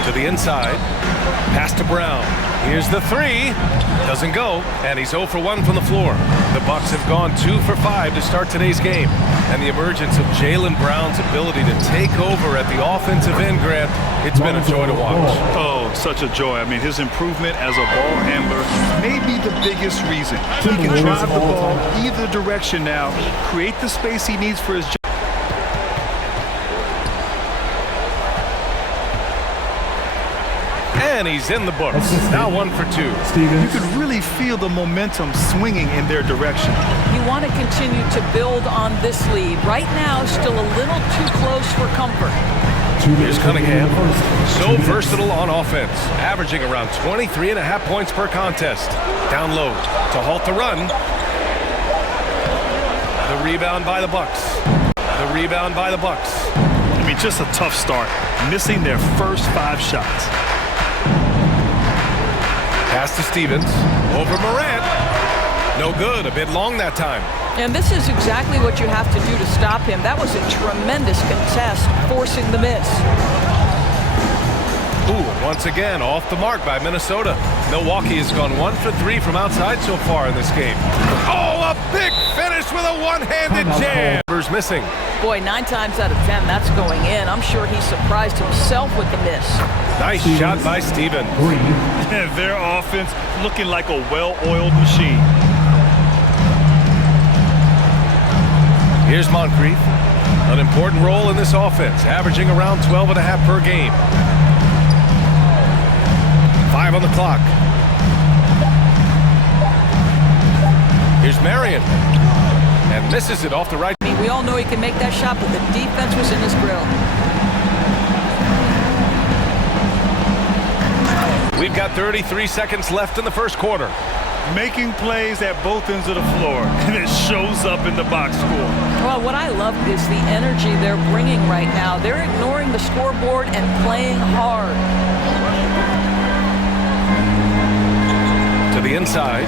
To the inside. Pass to Brown. Here's the three. Doesn't go. And he's 0 for 1 from the floor. The Bucks have gone 2 for 5 to start today's game. And the emergence of Jaylen Brown's ability to take over at the offensive end, Grant, it's been a joy to watch. Oh, such a joy. I mean, his improvement as a ball handler may be the biggest reason. He can drive the ball either direction now, create the space he needs for his job. And he's in the books. Now 1 for 2. You could really feel the momentum swinging in their direction. You want to continue to build on this lead. Right now, still a little too close for comfort. Here's Cunningham. So versatile on offense, averaging around 23.5 points per contest. Down low to halt the run. The rebound by the Bucks. The rebound by the Bucks. I mean, just a tough start, missing their first 5 shots. Pass to Stevens. Over Morant. No good. A bit long that time. And this is exactly what you have to do to stop him. That was a tremendous contest, forcing the miss. Ooh, once again, off the mark by Minnesota. Milwaukee has gone 1 for 3 from outside so far in this game. Oh, a big finish with a one-handed jam. Missing. Boy, 9 times out of 10, that's going in. I'm sure he surprised himself with the miss. Nice shot by Stevens. Their offense looking like a well-oiled machine. Here's Moncrief. An important role in this offense, averaging around 12.5 per game. 5 on the clock. Here's Marion. And misses it off the right. I mean, we all know he can make that shot, but the defense was in his grill. We've got 33 seconds left in the first quarter. Making plays at both ends of the floor, and it shows up in the box score. Well, what I love is the energy they're bringing right now. They're ignoring the scoreboard and playing hard. To the inside.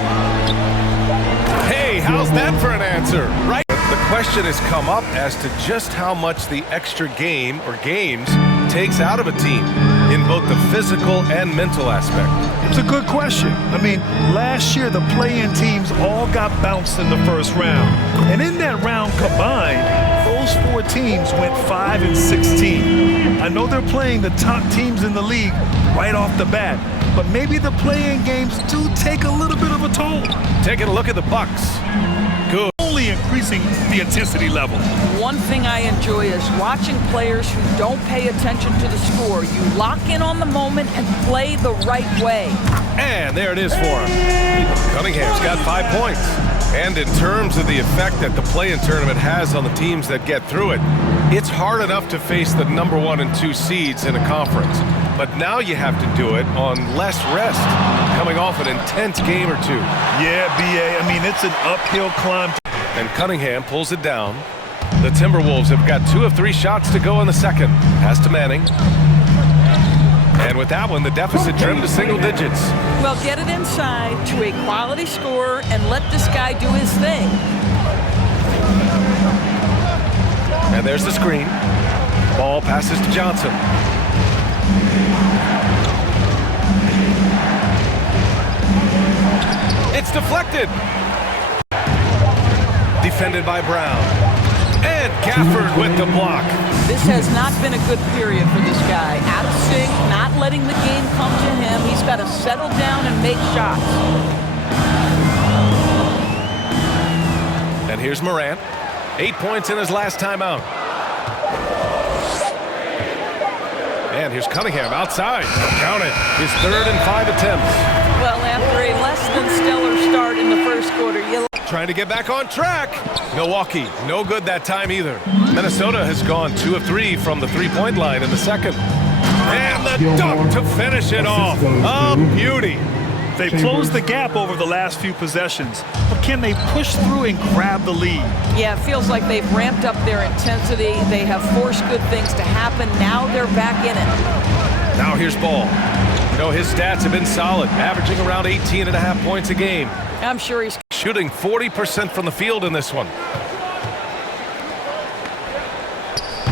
Hey, how's that for an answer? Right. The question has come up as to just how much the extra game or games takes out of a team in both the physical and mental aspect. It's a good question. I mean, last year the play-in teams all got bounced in the first round. And in that round combined, those 4 teams went 5 and 16. I know they're playing the top teams in the league right off the bat, but maybe the play-in games do take a little bit of a toll. Taking a look at the Bucks. Good. Only increasing the intensity level. One thing I enjoy is watching players who don't pay attention to the score. You lock in on the moment and play the right way. And there it is for him. Cunningham's got 5 points. And in terms of the effect that the play-in tournament has on the teams that get through it, it's hard enough to face the number 1 and 2 seeds in a conference. But now you have to do it on less rest, coming off an intense game or 2. Yeah, B.A., I mean, it's an uphill climb. And Cunningham pulls it down. The Timberwolves have got 2 of 3 shots to go in the second. Pass to Manning. And with that one, the deficit trimmed to single digits. Well, get it inside to a quality scorer and let this guy do his thing. And there's the screen. Ball passes to Johnson. It's deflected. Defended by Brown. And Gafford with the block. This has not been a good period for this guy. Out of sync, not letting the game come to him. He's got to settle down and make shots. And here's Morant. 8 points in his last time out. And here's Cunningham outside. Count it. His 3rd and 5 attempts. Well, after a less than stellar start in the first quarter, trying to get back on track. Milwaukee, no good that time either. Minnesota has gone 2 of 3 from the 3-point line in the second. And the dunk to finish it off. A beauty. They've closed the gap over the last few possessions, but can they push through and grab the lead? Yeah, it feels like they've ramped up their intensity. They have forced good things to happen. Now they're back in it. Now here's Ball. You know, his stats have been solid, averaging around 18.5 points a game. I'm sure he's shooting 40% from the field in this one.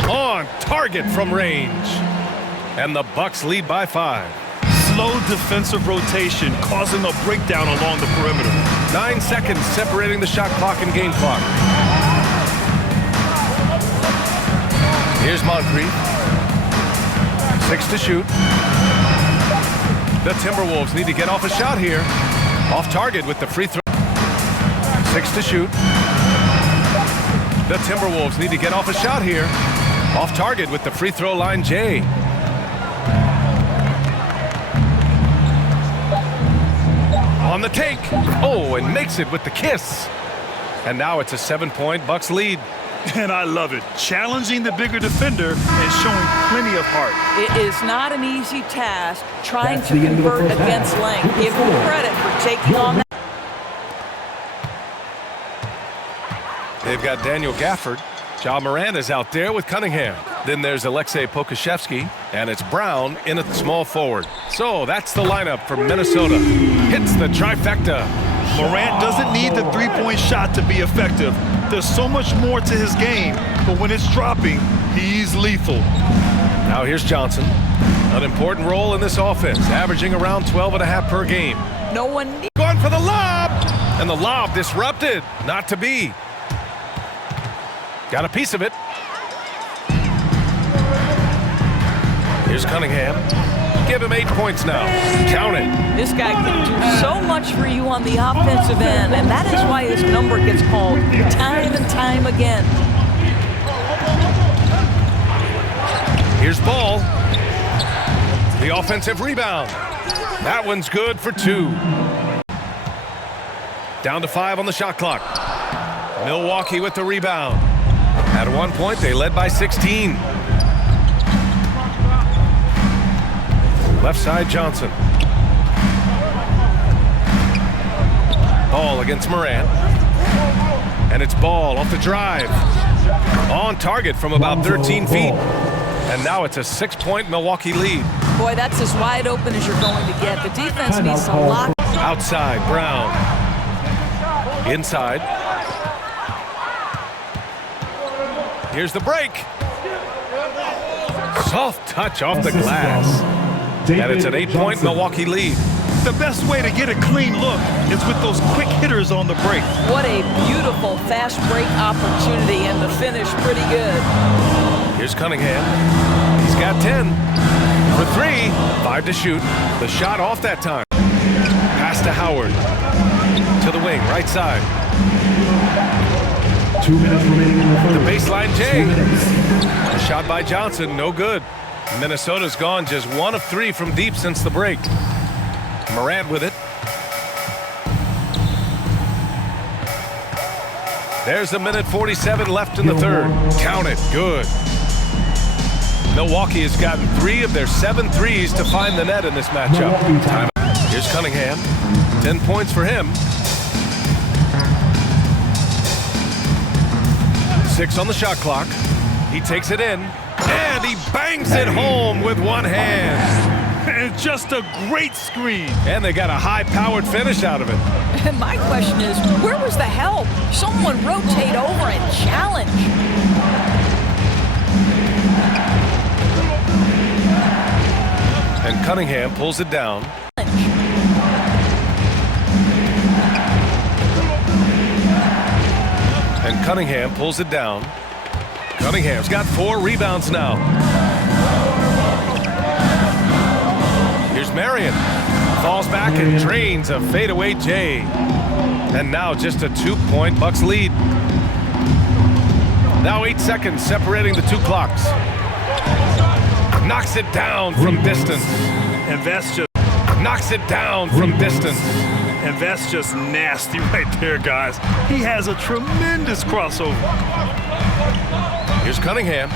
On target from range. And the Bucks lead by 5. Slow defensive rotation causing a breakdown along the perimeter. 9 seconds separating the shot clock and game clock. Here's Moncrief. 6 to shoot. The Timberwolves need to get off a shot here. Off target with the free throw. 6 to shoot. The Timberwolves need to get off a shot here. Off target with the free throw line, Jay. On the take. Oh, and makes it with the kiss. And now it's a 7-point Bucks lead. And I love it. Challenging the bigger defender and showing plenty of heart. It is not an easy task trying to convert against length. Give him credit for taking on that. They've got Daniel Gafford. Ja Morant is out there with Cunningham. Then there's Alexei Pokusevski, and it's Brown in at the small forward. So that's the lineup for Minnesota. Hits the trifecta. Morant doesn't need the three-point shot to be effective. There's so much more to his game, but when it's dropping, he's lethal. Now here's Johnson. An important role in this offense, averaging around 12.5 per game. No one Going for the lob! And the lob disrupted. Not to be. Got a piece of it. Here's Cunningham. Give him 8 points now. Count it. This guy can do so much for you on the offensive end, and that is why his number gets called time and time again. Here's Ball. The offensive rebound. That one's good for 2. Down to 5 on the shot clock. Milwaukee with the rebound. At one point, they led by 16. Left side, Johnson. Ball against Morant. And it's Ball off the drive. On target from about 13 feet. And now it's a 6-point Milwaukee lead. Boy, that's as wide open as you're going to get. The defense needs to lock. Outside, Brown. Inside. Here's the break. Soft touch off the glass. And it's an 8-point Milwaukee lead. The best way to get a clean look is with those quick hitters on the break. What a beautiful fast break opportunity, and the finish pretty good. Here's Cunningham. He's got 10. For 3, 5 to shoot. The shot off that time. Pass to Howard. To the wing, right side. 2 minutes remaining in the third. The baseline J. A shot by Johnson, no good. Minnesota's gone just 1 of 3 from deep since the break. Morant with it. There's a minute 47 left in the third. Count it, good. Milwaukee has gotten 3 of their 7 threes to find the net in this matchup. Time. Here's Cunningham. 10 points for him. 6 on the shot clock. He takes it in, and he bangs it home with one hand. And just a great screen. And they got a high-powered finish out of it. And my question is, where was the help? Someone rotate over and challenge. And Cunningham pulls it down. And Cunningham pulls it down. Cunningham's got 4 rebounds now. Here's Marion. Falls back and drains a fadeaway J. And now just a 2-point Bucks lead. Now 8 seconds separating the 2 clocks. Knocks it down from distance. And that's just knocks it down from distance. And that's just nasty right there, guys. He has a tremendous crossover. Here's Cunningham.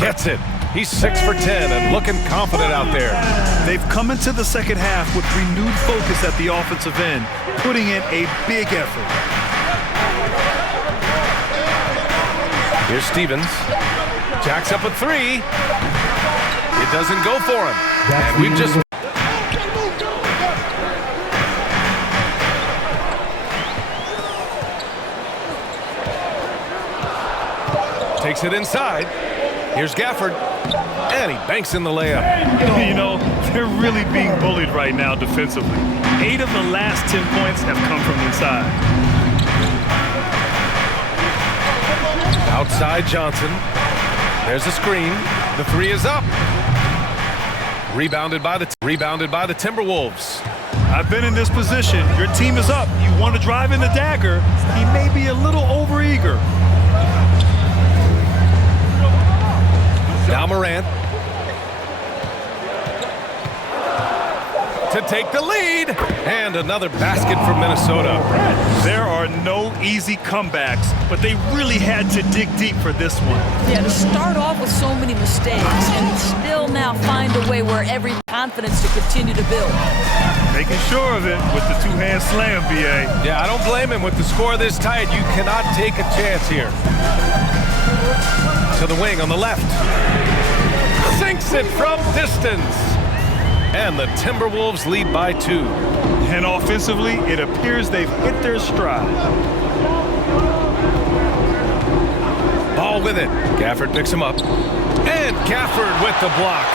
Gets it. He's 6 for 10 and looking confident out there. They've come into the second half with renewed focus at the offensive end, putting in a big effort. Here's Stevens. Jacks up a 3. It doesn't go for him. And we've just... Takes it inside. Here's Gafford. And he banks in the layup. You know, they're really being bullied right now defensively. 8 of the last 10 points have come from inside. Outside Johnson. There's a screen. The 3 is up. Rebounded by the Timberwolves. I've been in this position. Your team is up. You want to drive in the dagger. He may be a little overeager. Now Morant. To take the lead. And another basket for Minnesota. There are no easy comebacks, but they really had to dig deep for this one. Yeah, to start off with so many mistakes and still now find a way where every confidence to continue to build. Making sure of it with the 2-hand slam, B.A. Yeah, I don't blame him. With the score this tight, you cannot take a chance here. To the wing on the left. Sinks it from distance. and the Timberwolves lead by 2. And offensively, it appears they've hit their stride. Ball with it. Gafford picks him up. And Gafford with the block.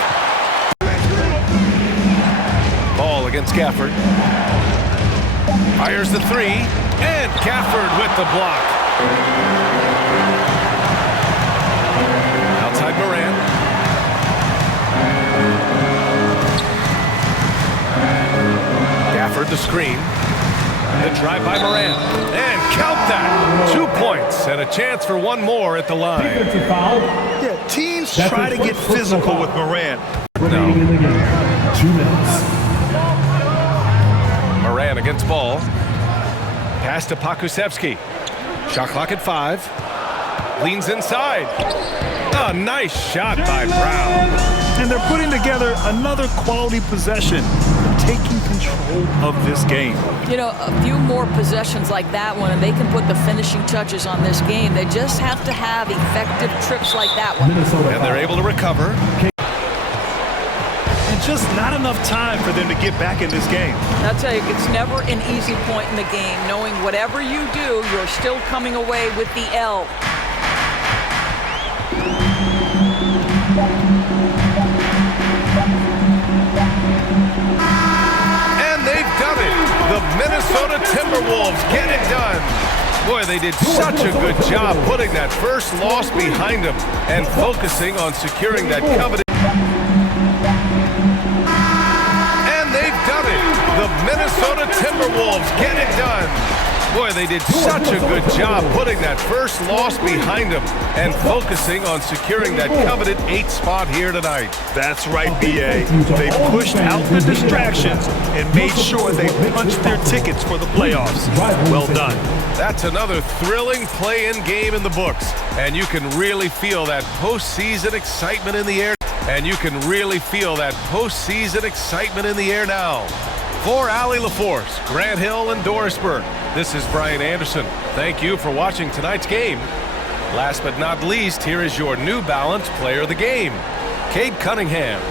Ball against Gafford. Fires the 3. And Gafford with the block. Outside Moran. Gafford the screen. The drive by Moran. And count that. 2 points and a chance for one more at the line. Yeah, teams try to get physical with Moran. No. 2 minutes. Moran against ball. Pass to Pokusevski. Shot clock at 5. Leans inside. A nice shot by Brown. And they're putting together another quality possession, taking control of this game. You know, a few more possessions like that one, and they can put the finishing touches on this game. They just have to have effective trips like that one. And they're able to recover. And just not enough time for them to get back in this game. I'll tell you, it's never an easy point in the game, knowing whatever you do, you're still coming away with the L. And they've done it. The Minnesota Timberwolves get it done. Boy, they did such a good job putting that first loss behind them and focusing on securing that coveted. And they've done it. The Minnesota Timberwolves get it done. Boy, they did such a good job putting that first loss behind them and focusing on securing that coveted 8th spot here tonight. That's right, B.A. They pushed out the distractions and made sure they punched their tickets for the playoffs. Well done. That's another thrilling play-in game in the books. And you can really feel that postseason excitement in the air. And you can really feel that postseason excitement in the air now. For Allie LaForce, Grant Hill, and Dorisburg, this is Brian Anderson. Thank you for watching tonight's game. Last but not least, here is your New Balance Player of the Game, Cade Cunningham.